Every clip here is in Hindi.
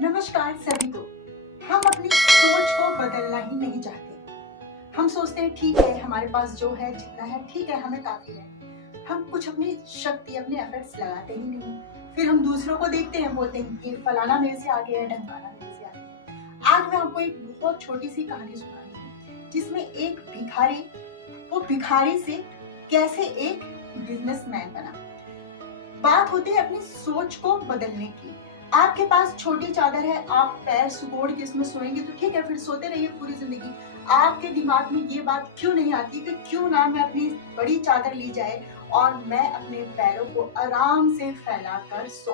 नमस्कार सभी को। हम अपनी सोच को बदलना ही नहीं चाहते। हम सोचते हैं ठीक है, हमारे पास जो है जितना है ठीक है, हमें काफी है। हम कुछ अपनी शक्ति अपने एफर्ट्स लगाते ही नहीं। फिर हम दूसरों को देखते हैं, बोलते हैं ये फलाना मेरे से आगे है, ढमकाना मेरे से आगे है। आज मैं आपको एक बहुत छोटी सी कहानी सुनाऊंगी जिसमें एक भिखारी, वो भिखारी से कैसे एक बिजनेसमैन बना। बात होती है अपनी सोच को बदलने की। आपके पास छोटी चादर है, आप पैर सुकोड़ के इसमें सोएंगे तो ठीक है, फिर सोते रहिए पूरी जिंदगी। आपके दिमाग में ये बात क्यों नहीं आती कि क्यों ना मैं अपनी बड़ी चादर ली जाए और मैं अपने पैरों को आराम से फैलाकर सो।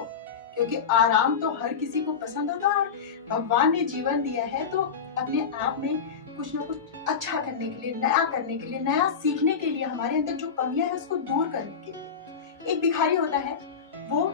क्योंकि आराम तो हर किसी को पसंद होता है और भगवान ने जीवन दिया है तो अपने आप में कुछ ना कुछ अच्छा करने के लिए, नया करने के लिए, नया सीखने के लिए, हमारे अंदर जो कमियां है उसको दूर करने के लिए। एक भिखारी होता है, वो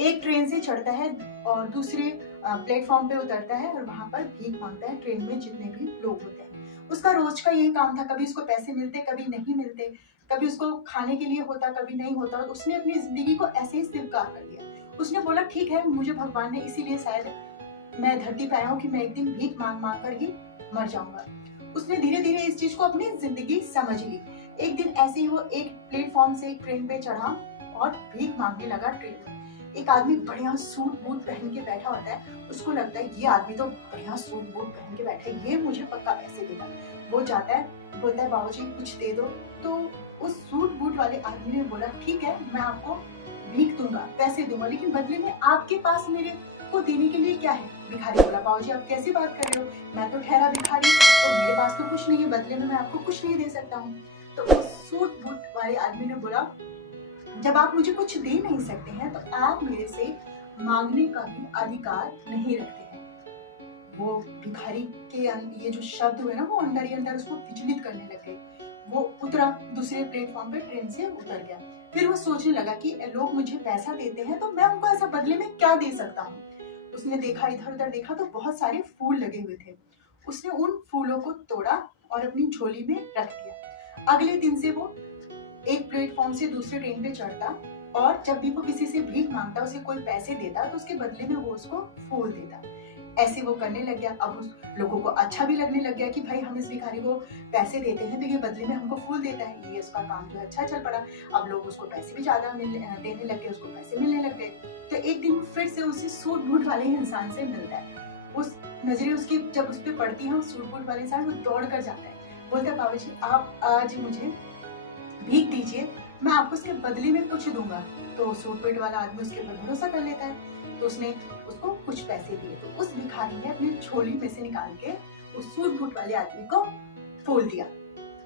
एक ट्रेन से चढ़ता है और दूसरे प्लेटफॉर्म पे उतरता है और वहां पर भीख मांगता है। ट्रेन में जितने भी लोग होते हैं, उसका रोज का यही काम था। कभी उसको पैसे मिलते, कभी नहीं मिलते, कभी उसको खाने के लिए होता, कभी नहीं होता। उसने अपनी जिंदगी को ऐसे ही स्वीकार कर लिया। उसने बोला ठीक है, मुझे भगवान ने इसीलिए शायद मैं धरती पे आया हूँ कि मैं एक दिन भीख मांग मांग कर ही मर जाऊंगा। उसने धीरे धीरे इस चीज को अपनी जिंदगी समझ ली। एक दिन ऐसे ही वो एक प्लेटफॉर्म से एक ट्रेन पे चढ़ा और भीख मांगने लगा ट्रेन में। एक आदमी बढ़िया सूट बूट पहन के बैठा होता है। उसको लगता है ये आदमी तो बढ़िया सूट बूट पहन के बैठा है, ये मुझे पक्का पैसे देगा। वो जाता है, बोलता है बाबूजी कुछ दे दो। तो उस सूट बूट वाले आदमी ने बोला ठीक है, मैं आपको भीख दूंगा, पैसे दूंगा, लेकिन बदले में आपके पास मेरे को देने के लिए क्या है? भिखारी बोला बाबूजी आप कैसी बात कर रहे हो, मैं तो ठहरा भिखारी, तो मेरे पास तो कुछ नहीं है, बदले में मैं आपको कुछ नहीं दे सकता हूँ। तो उस सूट बूट वाले आदमी ने बोला जब आप मुझे कुछ दे नहीं सकते हैं तो आप मेरे से मांगने का भी अधिकार नहीं रखते हैं। वो भिखारी के ये जो शब्द हुए ना, वो अंदर ही अंदर उसको विचलित करने लग गए। वो उतरा, दूसरे प्लेटफॉर्म पे ट्रेन से उतर गया। फिर वो सोचने लगा कि लोग मुझे पैसा देते हैं तो मैं उनको ऐसा बदले में क्या दे सकता हूँ। उसने देखा, इधर उधर देखा तो बहुत सारे फूल लगे हुए थे। उसने उन फूलों को तोड़ा और अपनी झोली में रख दिया। अगले दिन से वो एक प्लेटफॉर्म से दूसरे ट्रेन पे चढ़ता और जब भी वो किसी से भीख मांगता, उसे कोई पैसे देता तो उसके बदले में वो उसको फूल देता। ऐसे वो करने लग गया। अब उस लोगों को अच्छा भी लगने लग गया कि भाई हम इस भिखारी को पैसे देते हैं तो ये बदले में हमको फूल देता है, ये उसका काम जो है अच्छा चल पड़ा। अब लोग उसको पैसे भी ज्यादा देने लग गए, उसको पैसे मिलने लग गए। तो एक दिन फिर से उसी सूट बूट वाले इंसान से मिलता है। उस नजरें उसकी जब उस पर पड़ती है, सूट बूट वाले इंसान वो दौड़ कर जाता है, बोलता है बाबूजी आप आज मुझे भीख दीजिए, मैं आपको उसके बदले में कुछ दूंगा। तो सूट बूट वाला आदमी उसके ऊपर भरोसा कर लेता है, तो उसने उसको कुछ पैसे दिए। तो उस भिखारी ने अपनी झोली में से निकाल के उस सूट बूट वाले आदमी को फूल दिया।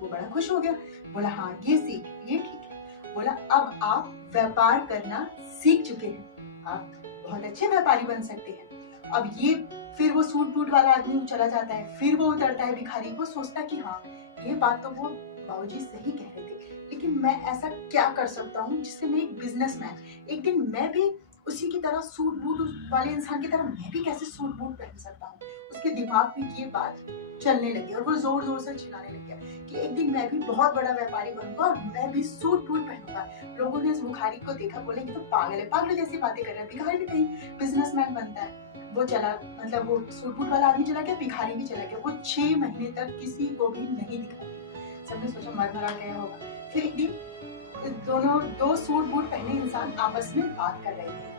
वो बड़ा खुश हो गया, बोला हाँ ये सीख, ये ठीक है। बोला अब आप व्यापार करना सीख चुके हैं, आप बहुत अच्छे व्यापारी बन सकते हैं। अब ये फिर वो सूट बूट वाला आदमी चला जाता है। फिर वो उतरता है भिखारी, को सोचता कि हाँ ये बात तो वो बाबूजी सही कह रहे थे, लेकिन मैं ऐसा क्या कर सकता हूँ जिससे मैं एक बिजनेसमैन, एक दिन मैं भी उसी की तरह सूट बूट वाले इंसान की तरह मैं भी कैसे सूट बूट पहन सकता हूँ। उसके दिमाग में ये बात चलने लगी और वो जोर जोर से चिल्लाने लग गया कि एक दिन मैं भी बहुत बड़ा व्यापारी बनूंगा और मैं भी सूट बूट पहनूंगा। लोगों ने इस भिखारी को देखा, बोले ये तो पागल है, पागल जैसी बातें कर रहा है, भिखारी भी कहीं बिजनेसमैन बनता है। वो चला, मतलब वो सूट बूट वाला आदमी चला गया, भिखारी भी चला गया। वो 6 महीने तक किसी को भी नहीं दिखा। सबने सोचा मर मरा गया होगा। फिर एक दिन दोनों दो सूट बूट पहने इंसान आपस में बात कर रहे थे।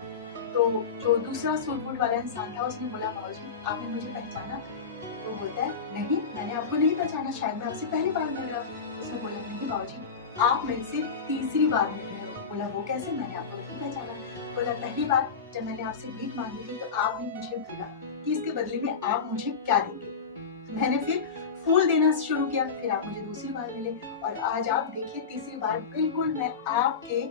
तो जो दूसरा सूट बूट वाला इंसान था उसने बोला बाबूजी आपने मुझे पहचाना? तो बोलता है नहीं मैंने आपको नहीं पहचाना, शायद मैं आपसे पहली बार मिल रहा हूँ। उसने बोला नहीं बाबूजी आप मेरे से तीसरी बार मिल रहे हो। बोला वो कैसे, मैंने आपको नहीं पहचाना। बोला पहली बार जब मैंने आपसे भीख मांगी थी तो आपने मुझे बोला कि इसके बदले में आप मुझे क्या देंगे। मैंने फिर फूल देना शुरू किया, फिर आप मुझे दूसरी बार मिले और आज आप देखिए तीसरी बार बिल्कुल मैं आपके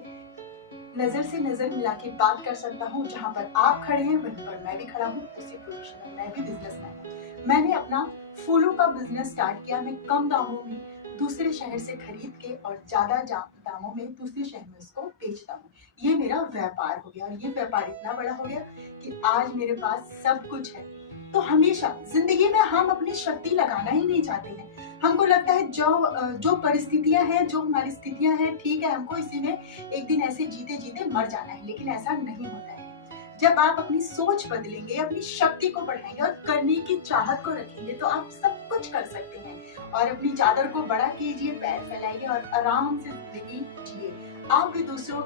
नजर से नजर मिला के बात कर सकता हूँ। जहाँ पर आप खड़े हैं वहीं पर मैं भी खड़ा हूँ, उसी प्रोफेशन में मैं भी बिजनेसमैन हूँ। मैंने अपना फूलों का बिजनेस स्टार्ट किया। मैं कम दामों में दूसरे शहर से खरीद के और ज्यादा दामों में दूसरे शहर में उसको बेचता हूँ। ये मेरा व्यापार हो गया और ये व्यापार इतना बड़ा हो गया कि आज मेरे पास सब कुछ है। तो हमेशा जिंदगी में हम अपनी शक्ति लगाना ही नहीं चाहते हैं। हमको लगता है जो परिस्थितियां हैं, जो हमारी स्थितियां हैं, ठीक है हमको इसी में एक दिन ऐसे जीते जीते मर जाना है, लेकिन ऐसा नहीं होता है। जब आप अपनी सोच बदलेंगे, अपनी शक्ति को बढ़ाएंगे और करने की चाहत को रखेंगे तो आप सब कुछ कर सकते हैं। और अपनी चादर को बड़ा कीजिए, पैर फैलाइए और आराम से जिंदगी जिए। आप भी दूसरों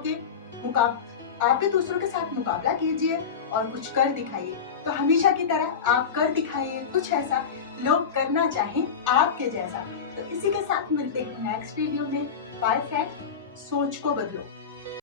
के साथ मुकाबला कीजिए और कुछ कर दिखाइए। तो हमेशा की तरह आप कर दिखाइए कुछ ऐसा लोग करना चाहें आपके जैसा। तो इसी के साथ मिलते हैं नेक्स्ट वीडियो में। बाय फ्रेंड, सोच को बदलो।